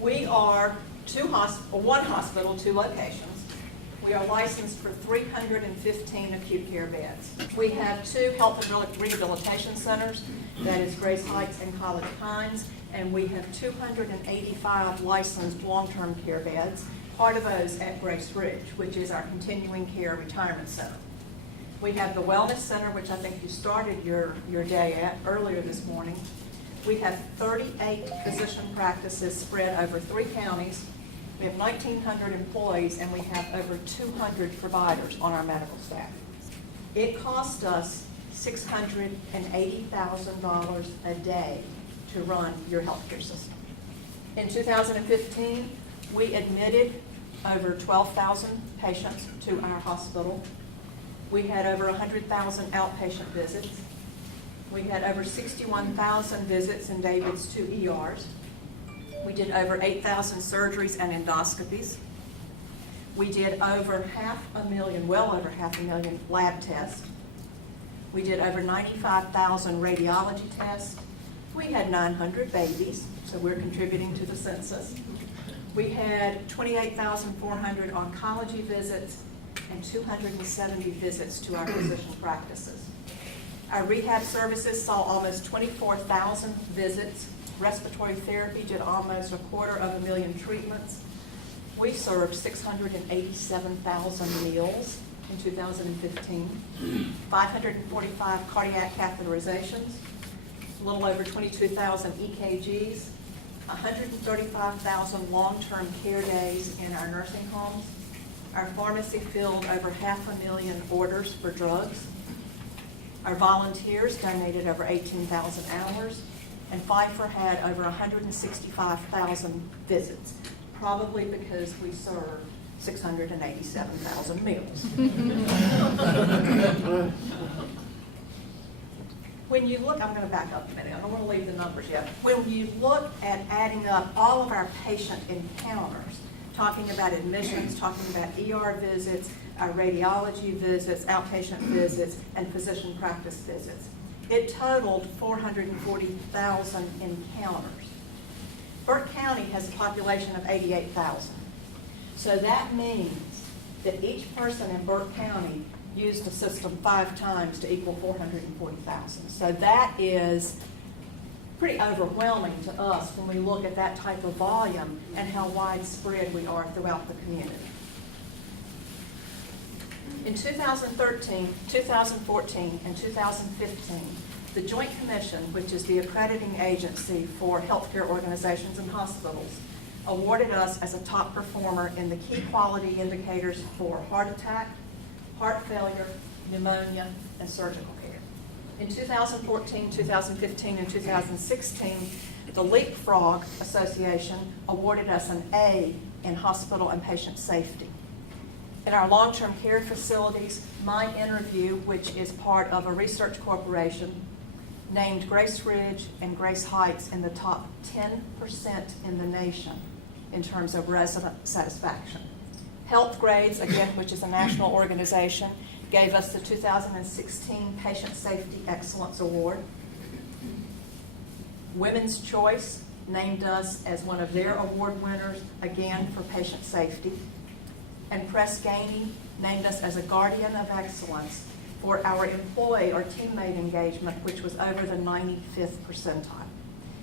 We are one hospital, 2 locations. We are licensed for 315 acute care beds. We have 2 health and rehabilitation centers, that is Grace Heights and College Pines, and we have 285 licensed long-term care beds, part of those at Grace Ridge, which is our continuing care retirement center. We have the Wellness Center, which I think you started your day at earlier this morning. We have 38 physician practices spread over 3 counties. We have 1,900 employees, and we have over 200 providers on our medical staff. It cost us $680,000 a day to run your healthcare system. In 2015, we admitted over 12,000 patients to our hospital. We had over 100,000 outpatient visits. We had over 61,000 visits in David's 2 ERs. We did over 8,000 surgeries and endoscopies. We did over 500,000, well over 500,000 lab tests. We did over 95,000 radiology tests. We had 900 babies, so we're contributing to the census. We had 28,400 oncology visits and 270 visits to our physician practices. Our rehab services saw almost 24,000 visits. Respiratory therapy did almost 250,000 treatments. We served 687,000 meals in 2015, 545 cardiac catheterizations, a little over 22,000 EKGs, 135,000 long-term care days in our nursing homes. Our pharmacy filled over 500,000 orders for drugs. Our volunteers donated over 18,000 hours, and Pfeiffer had over 165,000 visits, probably because we served 687,000 meals. When you look, I'm going to back up a minute. I don't want to leave the numbers yet. When you look at adding up all of our patient encounters, talking about admissions, talking about ER visits, our radiology visits, outpatient visits, and physician practice visits, it totaled 440,000 encounters. Burke County has a population of 88,000. So that means that each person in Burke County used the system 5 times to equal 440,000. So that is pretty overwhelming to us when we look at that type of volume and how widespread we are throughout the community. In 2013, 2014, and 2015, the Joint Commission, which is the accrediting agency for healthcare organizations and hospitals, awarded us as a top performer in the key quality indicators for heart attack, heart failure, pneumonia, and surgical care. In 2014, 2015, and 2016, the Leapfrog Association awarded us an A in hospital and patient safety. In our long-term care facilities, My Interview, which is part of a research corporation, named Grace Ridge and Grace Heights in the top 10% in the nation in terms of resident satisfaction. Health Grades, again, which is a national organization, gave us the 2016 Patient Safety Excellence Award. Women's Choice named us as one of their award winners, again for patient safety. And Press Ganey named us as a Guardian of Excellence for our employee or teammate engagement, which was over the 95th percentile.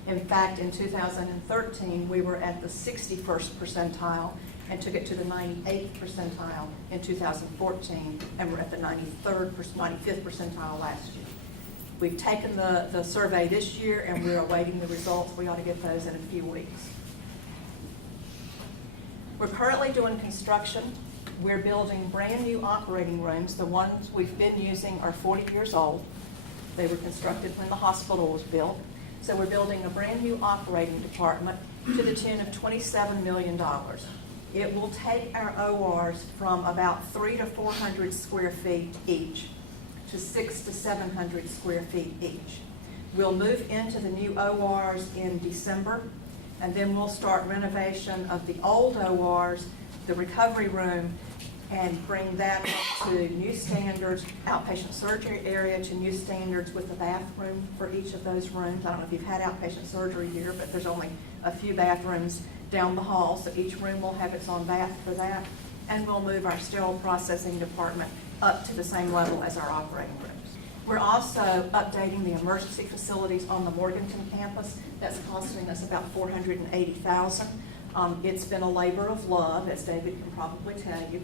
In fact, in 2013, we were at the 61st percentile and took it to the 98th percentile in 2014, and we're at the 95th percentile last year. We've taken the survey this year, and we're awaiting the results. We ought to get those in a few weeks. We're currently doing construction. We're building brand new operating rooms. The ones we've been using are 40 years old. They were constructed when the hospital was built. So we're building a brand new operating department to the tune of $27 million. It will take our ORs from about 300 to 400 square feet each to 600 to 700 square feet each. We'll move into the new ORs in December, and then we'll start renovation of the old ORs, the recovery room, and bring that up to new standards, outpatient surgery area to new standards with a bathroom for each of those rooms. I don't know if you've had outpatient surgery here, but there's only a few bathrooms down the hall, so each room will have its own bath for that. And we'll move our sterile processing department up to the same level as our operating rooms. We're also updating the emergency facilities on the Morganton campus. That's costing us about $480,000. It's been a labor of love, as David can probably tell you.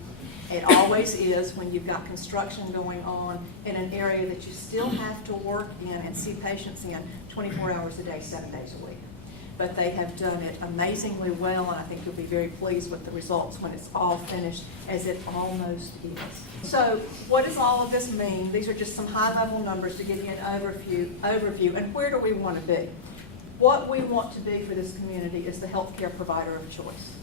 It always is when you've got construction going on in an area that you still have to work in and see patients in 24 hours a day, 7 days a week. But they have done it amazingly well, and I think you'll be very pleased with the results when it's all finished, as it almost is. So what does all of this mean? These are just some high-level numbers to give you an overview. And where do we want to be? What we want to be for this community is the healthcare provider of choice.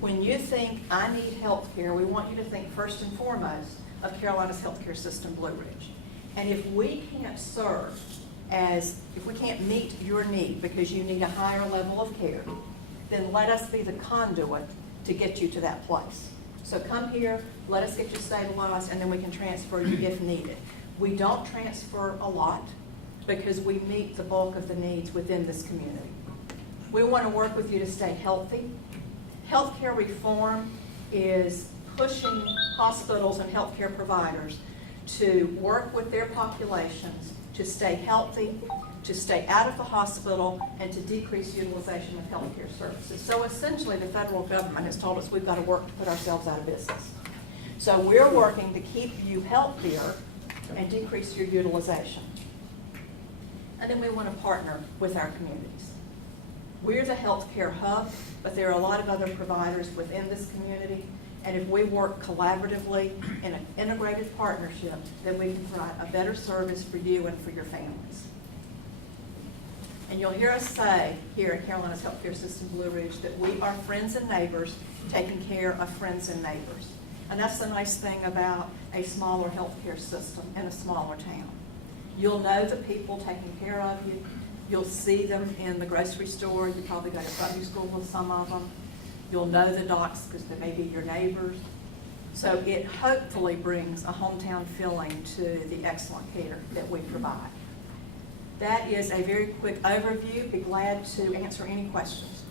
When you think, I need healthcare, we want you to think first and foremost of Carolina's healthcare system, Blue Ridge. And if we can't serve if we can't meet your need because you need a higher level of care, then let us be the conduit to get you to that place. So come here, let us get you stabilized, and then we can transfer you if needed. We don't transfer a lot because we meet the bulk of the needs within this community. We want to work with you to stay healthy. Healthcare reform is pushing hospitals and healthcare providers to work with their populations to stay healthy, to stay out of the hospital, and to decrease utilization of healthcare services. So essentially, the federal government has told us we've got to work to put ourselves out of business. So we're working to keep you healthier and decrease your utilization. And then we want to partner with our communities. We're the healthcare hub, but there are a lot of other providers within this community. And if we work collaboratively in an integrated partnership, then we can provide a better service for you and for your families. And you'll hear us say here at Carolina's Healthcare System Blue Ridge that we are friends and neighbors taking care of friends and neighbors. And that's the nice thing about a smaller healthcare system in a smaller town. You'll know the people taking care of you. You'll see them in the grocery store. You probably go to Sunday school with some of them. You'll know the docs because they may be your neighbors. So it hopefully brings a hometown feeling to the excellent care that we provide. That is a very quick overview. Be glad to answer any questions.